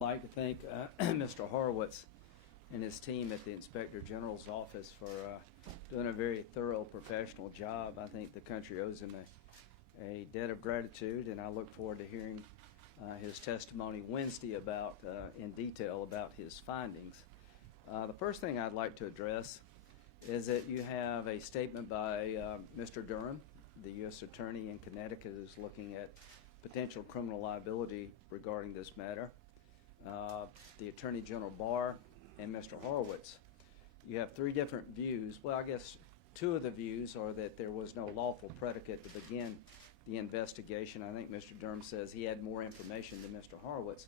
I'd like to thank Mr. Horowitz and his team at the Inspector General's office for doing a very thorough professional job. I think the country owes him a debt of gratitude, and I look forward to hearing his testimony Wednesday in detail about his findings. The first thing I'd like to address is that you have a statement by Mr. Durham, the U.S. Attorney in Connecticut, who's looking at potential criminal liability regarding this matter. The Attorney General Barr and Mr. Horowitz. You have three different views. Well, I guess two of the views are that there was no lawful predicate to begin the investigation. I think Mr. Durham says he had more information than Mr. Horowitz,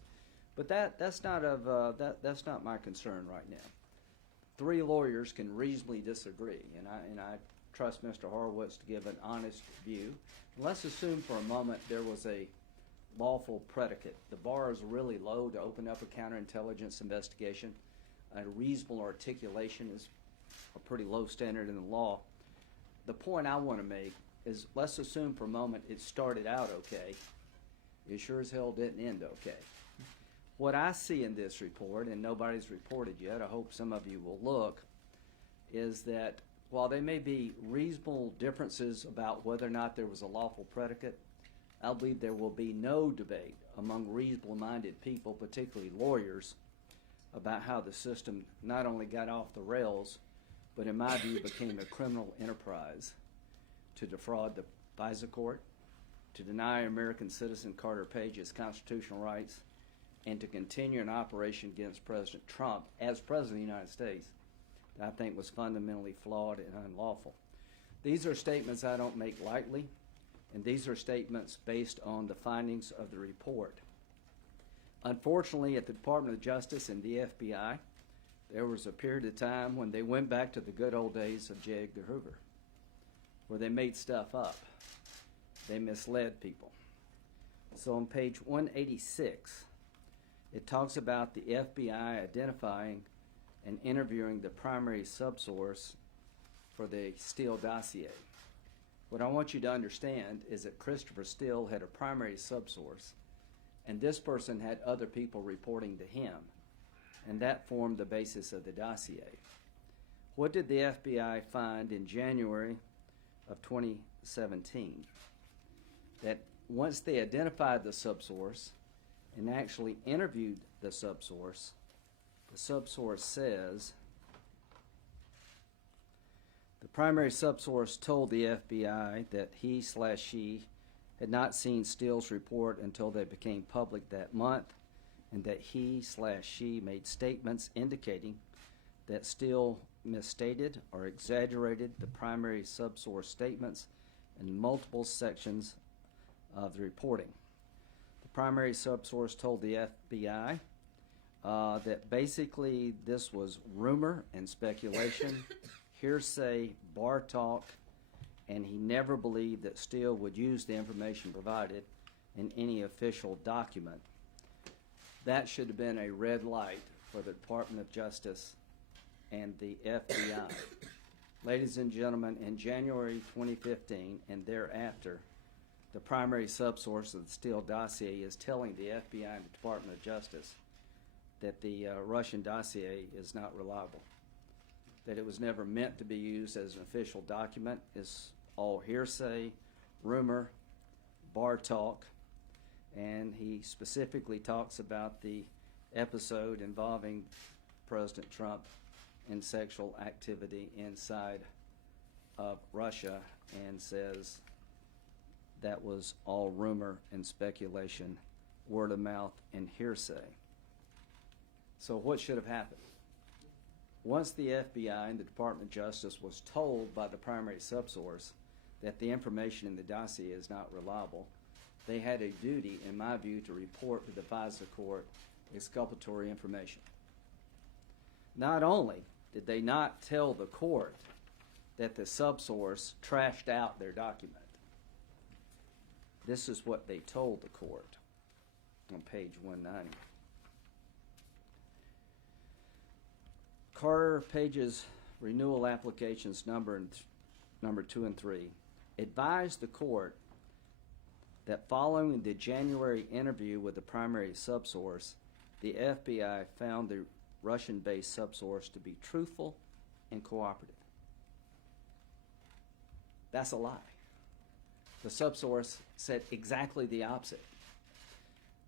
but that's not my concern right now. Three lawyers can reasonably disagree, and I trust Mr. Horowitz to give an honest view. And let's assume for a moment there was a lawful predicate. The bar is really low to open up a counterintelligence investigation. A reasonable articulation is a pretty low standard in the law. The point I want to make is, let's assume for a moment it started out okay. It sure as hell didn't end okay. What I see in this report, and nobody's reported yet, I hope some of you will look, is that while there may be reasonable differences about whether or not there was a lawful predicate, I believe there will be no debate among reasonable-minded people, particularly lawyers, about how the system not only got off the rails, but in my view became a criminal enterprise to defraud the FISA court, to deny American citizen Carter Page his constitutional rights, and to continue an operation against President Trump as President of the United States that I think was fundamentally flawed and unlawful. These are statements I don't make lightly, and these are statements based on the findings of the report. Unfortunately, at the Department of Justice and the FBI, there was a period of time when they went back to the good old days of J. Edgar Hoover, where they made stuff up. They misled people. So on page 186, it talks about the FBI identifying and interviewing the primary subsource for the Steele dossier. What I want you to understand is that Christopher Steele had a primary subsource, and this person had other people reporting to him, and that formed the basis of the dossier. What did the FBI find in January of 2017? That once they identified the subsource and actually interviewed the subsource says, the primary subsource told the FBI that he/she had not seen Steele's report until they became public that month, and that he/she made statements indicating that Steele misstated or exaggerated the primary subsource statements in multiple sections of the reporting. The primary subsource told the FBI that basically this was rumor and speculation, hearsay, bar talk, and he never believed that Steele would use the information provided in any official document. That should have been a red light for the Department of Justice and the FBI. Ladies and gentlemen, in January 2015 and thereafter, the primary subsource of the Steele dossier is telling the FBI and the Department of Justice that the Russian dossier is not reliable, that it was never meant to be used as an official document. It's all hearsay, rumor, bar talk, and he specifically talks about the episode involving President Trump in sexual activity inside of Russia, and says that was all rumor and speculation, word of mouth, and hearsay. So what should have happened? Once the FBI and the Department of Justice was told by the primary subsource that the information in the dossier is not reliable, they had a duty, in my view, to report to the FISA court exculpatory information. Not only did they not tell the court that the subsource trashed out their document, this is what they told the court on page 190. Carter Page's renewal applications number 2 and 3 advised the court that following the January interview with the primary subsource, the FBI found the Russian-based subsource to be truthful and cooperative. That's a lie. The subsource said exactly the opposite.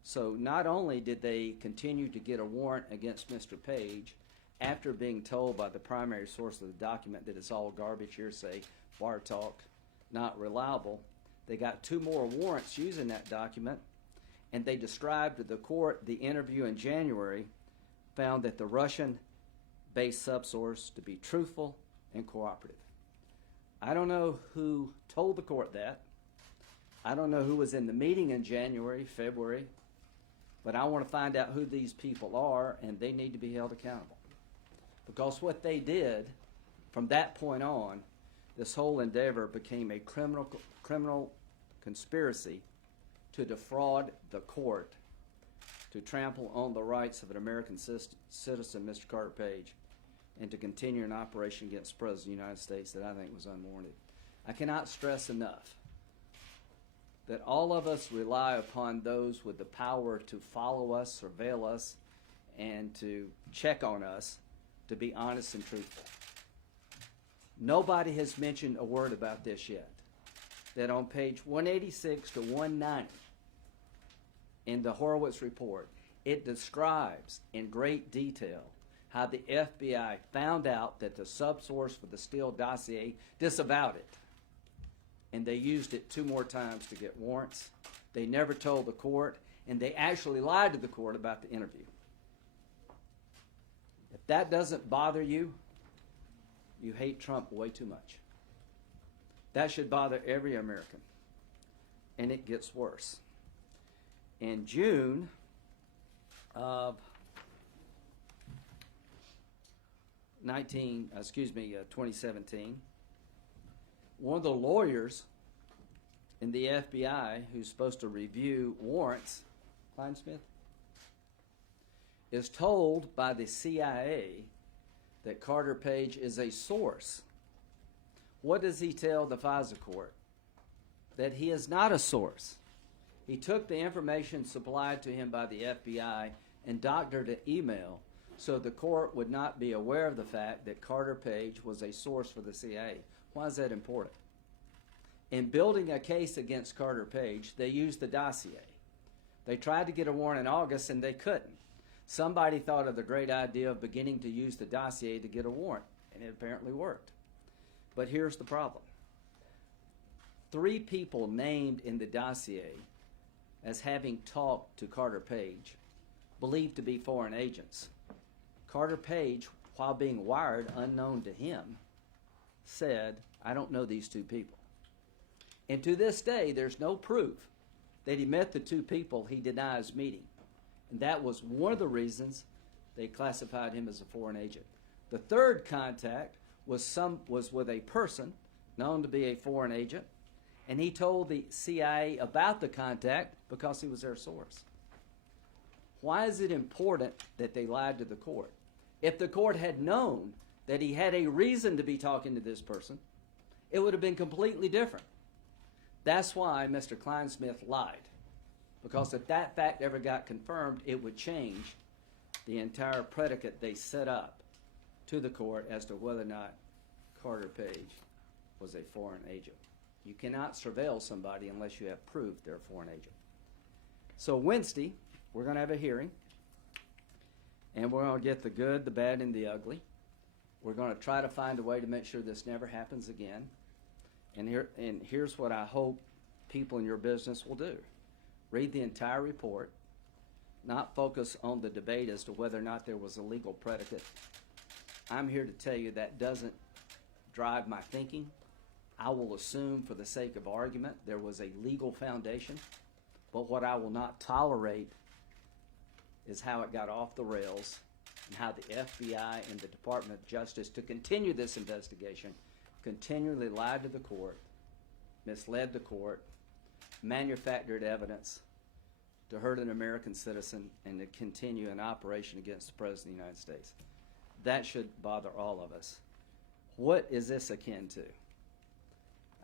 So not only did they continue to get a warrant against Mr. Page after being told by the primary source of the document that it's all garbage, hearsay, bar talk, not reliable, they got 2 more warrants using that document, and they described to the court the interview in January, found that the Russian-based subsource to be truthful and cooperative. I don't know who told the court that. I don't know who was in the meeting in January, February, but I want to find out who these people are, and they need to be held accountable. Because what they did, from that point on, this whole endeavor became a criminal conspiracy to defraud the court, to trample on the rights of an American citizen, Mr. Carter Page, and to continue an operation against the President of the United States that I think was unwarranted. I cannot stress enough that all of us rely upon those with the power to follow us, surveil us, and to check on us to be honest and truthful. Nobody has mentioned a word about this yet. That on page 186 to 190 in the Horowitz report, it describes in great detail how the FBI found out that the subsource for the Steele dossier disavowed it. And they used it 2 more times to get warrants. They never told the court, and they actually lied to the court about the interview. If that doesn't bother you, you hate Trump way too much. That should bother every American. And it gets worse. In June of 2017, one of the lawyers in the FBI who's supposed to review warrants, Kleinsmith, is told by the CIA that Carter Page is a source. What does he tell the FISA court? That he is not a source. He took the information supplied to him by the FBI and doctored an email so the court would not be aware of the fact that Carter Page was a source for the CIA. Why is that important? In building a case against Carter Page, they used the dossier. They tried to get a warrant in August and they couldn't. Somebody thought of the great idea of beginning to use the dossier to get a warrant, and it apparently worked. But here's the problem. 3 people named in the dossier as having talked to Carter Page, believed to be foreign agents. Carter Page, while being wired unknown to him, said, I don't know these 2 people. And to this day, there's no proof that he met the 2 people he denies meeting. And that was one of the reasons they classified him as a foreign agent. The 3rd contact was with a person known to be a foreign agent, and he told the CIA about the contact because he was their source. Why is it important that they lied to the court? If the court had known that he had a reason to be talking to this person, it would have been completely different. That's why Mr. Kleinsmith lied. Because if that fact ever got confirmed, it would change the entire predicate they set up to the court as to whether or not Carter Page was a foreign agent. You cannot surveil somebody unless you have proof they're a foreign agent. So Wednesday, we're going to have a hearing, and we're going to get the good, the bad, and the ugly. We're going to try to find a way to make sure this never happens again. And here's what I hope people in your business will do. Read the entire report, not focus on the debate as to whether or not there was a legal predicate. I'm here to tell you that doesn't drive my thinking. I will assume for the sake of argument there was a legal foundation, but what I will not tolerate is how it got off the rails and how the FBI and the Department of Justice, to continue this investigation, continually lied to the court, misled the court, manufactured evidence to hurt an American citizen and to continue an operation against the President of the United States. That should bother all of us. What is this akin to?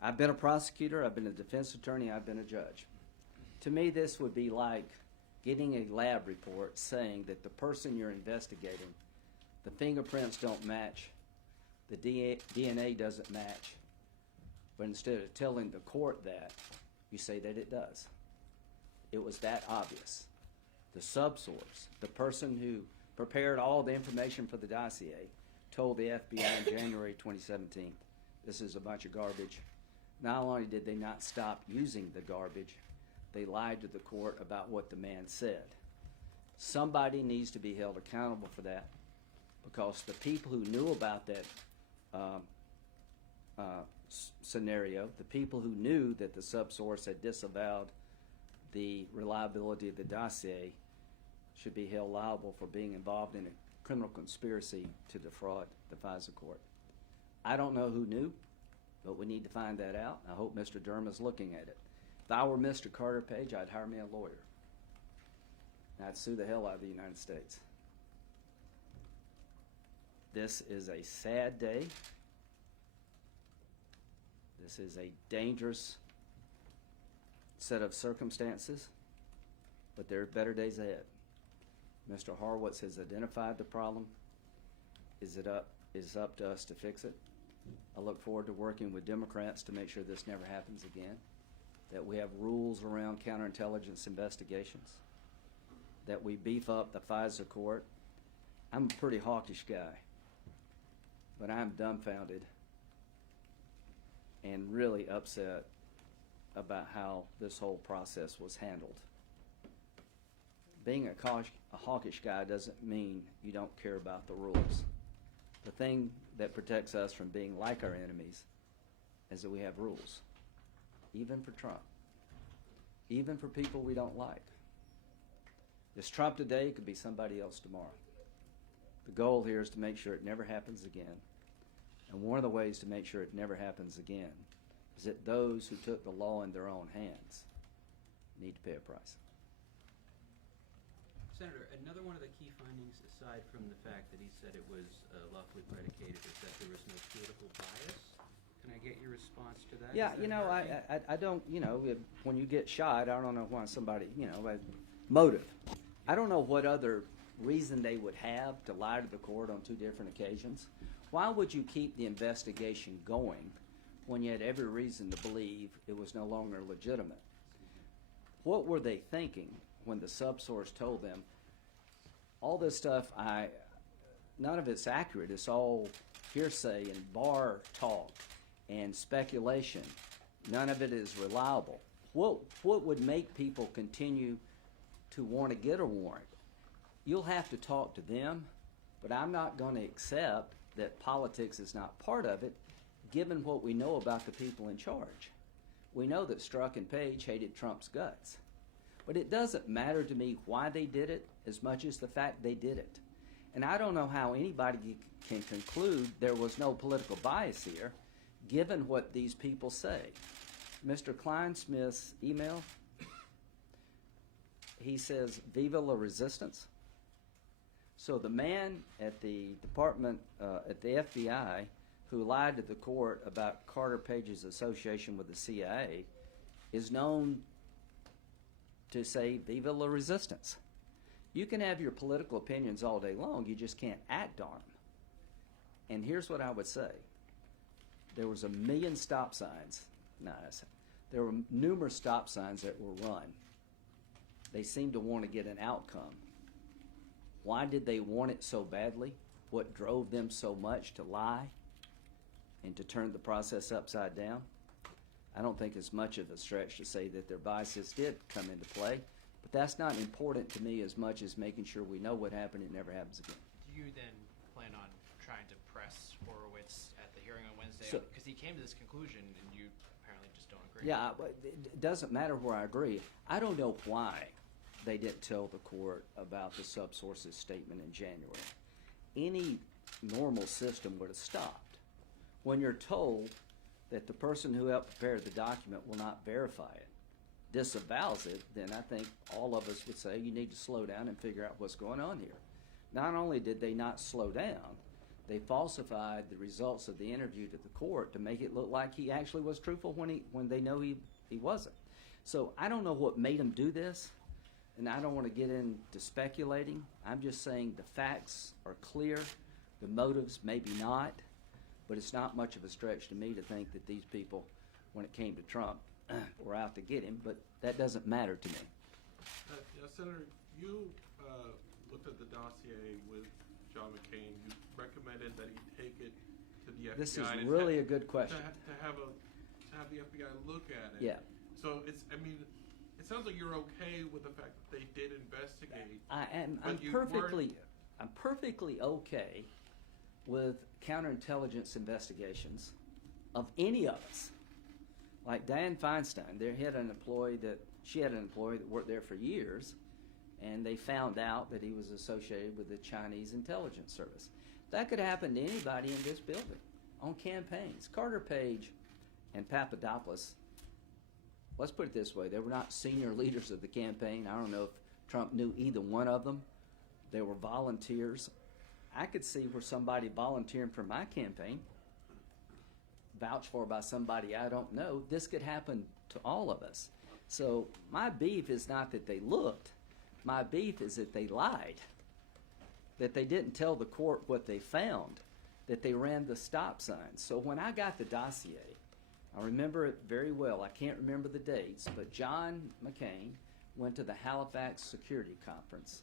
I've been a prosecutor, I've been a defense attorney, I've been a judge. To me, this would be like getting a lab report saying that the person you're investigating, the fingerprints don't match, the DNA doesn't match, but instead of telling the court that, you say that it does. It was that obvious. The subsource, the person who prepared all the information for the dossier, told the FBI in January 2017, this is a bunch of garbage. Not only did they not stop using the garbage, they lied to the court about what the man said. Somebody needs to be held accountable for that, because the people who knew about that scenario, the people who knew that the subsource had disavowed the reliability of the dossier, should be held liable for being involved in a criminal conspiracy to defraud the FISA court. I don't know who knew, but we need to find that out. I hope Mr. Durham is looking at it. If I were Mr. Carter Page, I'd hire me a lawyer. And I'd sue the hell out of the United States. This is a sad day. This is a dangerous set of circumstances, but there are better days ahead. Mr. Horowitz has identified the problem. It is up to us to fix it. I look forward to working with Democrats to make sure this never happens again, that we have rules around counterintelligence investigations, that we beef up the FISA court. I'm a pretty hawkish guy, but I'm dumbfounded and really upset about how this whole process was handled. Being a hawkish guy doesn't mean you don't care about the rules. The thing that protects us from being like our enemies is that we have rules, even for Trump, even for people we don't like. It's Trump today, it could be somebody else tomorrow. The goal here is to make sure it never happens again. And one of the ways to make sure it never happens again is that those who took the law in their own hands need to pay a price. Senator, another one of the key findings, aside from the fact that he said it was lawfully predicated, is that there was no political bias. Can I get your response to that? Yeah, I don't, when you get shot, I don't know why somebody, motive. I don't know what other reason they would have to lie to the court on two different occasions. Why would you keep the investigation going when you had every reason to believe it was no longer legitimate? What were they thinking when the subsource told them, all this stuff, none of it's accurate, it's all hearsay and bar talk and speculation. None of it is reliable. What would make people continue to want to get a warrant? You'll have to talk to them, but I'm not going to accept that politics is not part of it, given what we know about the people in charge. We know that Strzok and Page hated Trump's guts. But it doesn't matter to me why they did it as much as the fact they did it. And I don't know how anybody can conclude there was no political bias here, given what these people say. Mr. Kleinsmith's email, he says, "Viva la resistance." So the man at the department, at the FBI, who lied to the court about Carter Page's association with the CIA, is known to say, "Viva la resistance." You can have your political opinions all day long, you just can't act on them. And here's what I would say. There was 1 million stop signs. There were numerous stop signs that were run. They seemed to want to get an outcome. Why did they want it so badly? What drove them so much to lie and to turn the process upside down? I don't think it's much of a stretch to say that their biases did come into play, but that's not important to me as much as making sure we know what happened and it never happens again. Do you then plan on trying to press Horowitz at the hearing on Wednesday? So- Because he came to this conclusion and you apparently just don't agree. Yeah, but it doesn't matter where I agree. I don't know why they didn't tell the court about the subsource's statement in January. Any normal system would have stopped. When you're told that the person who helped prepare the document will not verify it, disavows it, then I think all of us would say you need to slow down and figure out what's going on here. Not only did they not slow down, they falsified the results of the interview to the court to make it look like he actually was truthful when they know he wasn't. So I don't know what made them do this. and I don't want to get into speculating. I'm just saying the facts are clear, the motives maybe not, but it's not much of a stretch to me to think that these people, when it came to Trump, were out to get him, but that doesn't matter to me. Yeah, Senator, you looked at the dossier with John McCain. You recommended that he take it to the FBI. This is really a good question. To have the FBI look at it. Yeah. So it sounds like you're okay with the fact that they did investigate. I'm but you perfectly okay with counterintelligence investigations of any of us. Like Dianne Feinstein, she had an employee that worked there for years, and they found out that he was associated with the Chinese intelligence service. That could happen to anybody in this building on campaigns. Carter Page and Papadopoulos, let's put it this way, they were not senior leaders of the campaign. I don't know if Trump knew either one of them. They were volunteers. I could see where somebody volunteering for my campaign, vouched for by somebody I don't know, this could happen to all of us. So my beef is not that they looked. My beef is that they lied, that they didn't tell the court what they found, that they ran the stop signs. So when I got the dossier, I remember it very well. I can't remember the dates, but John McCain went to the Halifax Security Conference,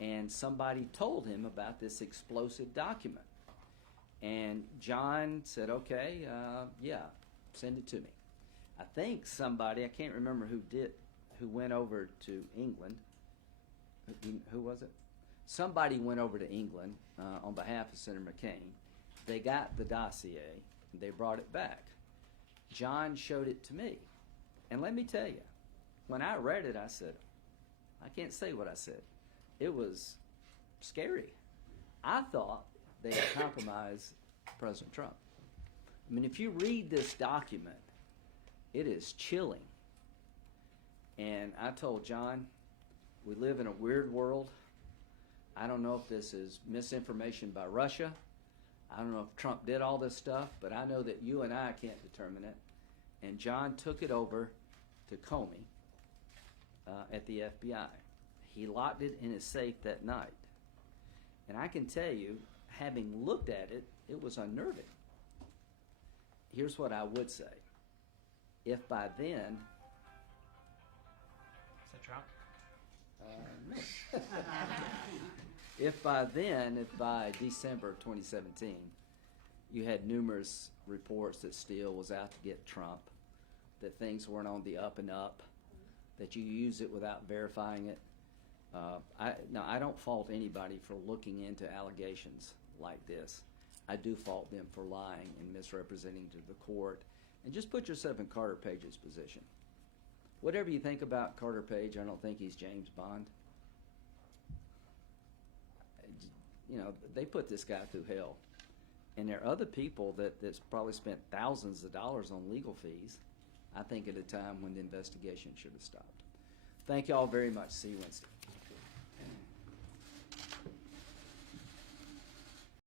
and somebody told him about this explosive document. And John said, okay, yeah, send it to me. I think somebody, I can't remember who went over to England. Who was it? Somebody went over to England on behalf of Senator McCain. They got the dossier. They brought it back. John showed it to me. And let me tell you, when I read it, I said, I can't say what I said. It was scary. I thought they had compromised President Trump. I mean, if you read this document, it is chilling. And I told John, we live in a weird world. I don't know if this is misinformation by Russia. I don't know if Trump did all this stuff, but I know that you and I can't determine it. And John took it over to Comey at the FBI. He locked it in his safe that night. And I can tell you, having looked at it, it was unnerving. Here's what I would say. If by then... Is that Trump? No. If by December 2017, you had numerous reports that Steele was out to get Trump, that things weren't on the up and up, that you use it without verifying it. I don't fault anybody for looking into allegations like this. I do fault them for lying and misrepresenting to the court. And just put yourself in Carter Page's position. Whatever you think about Carter Page, I don't think he's James Bond. You know, they put this guy through hell. And there are other people that's probably spent thousands of dollars on legal fees, I think, at a time when the investigation should have stopped. Thank you all very much. See you Wednesday.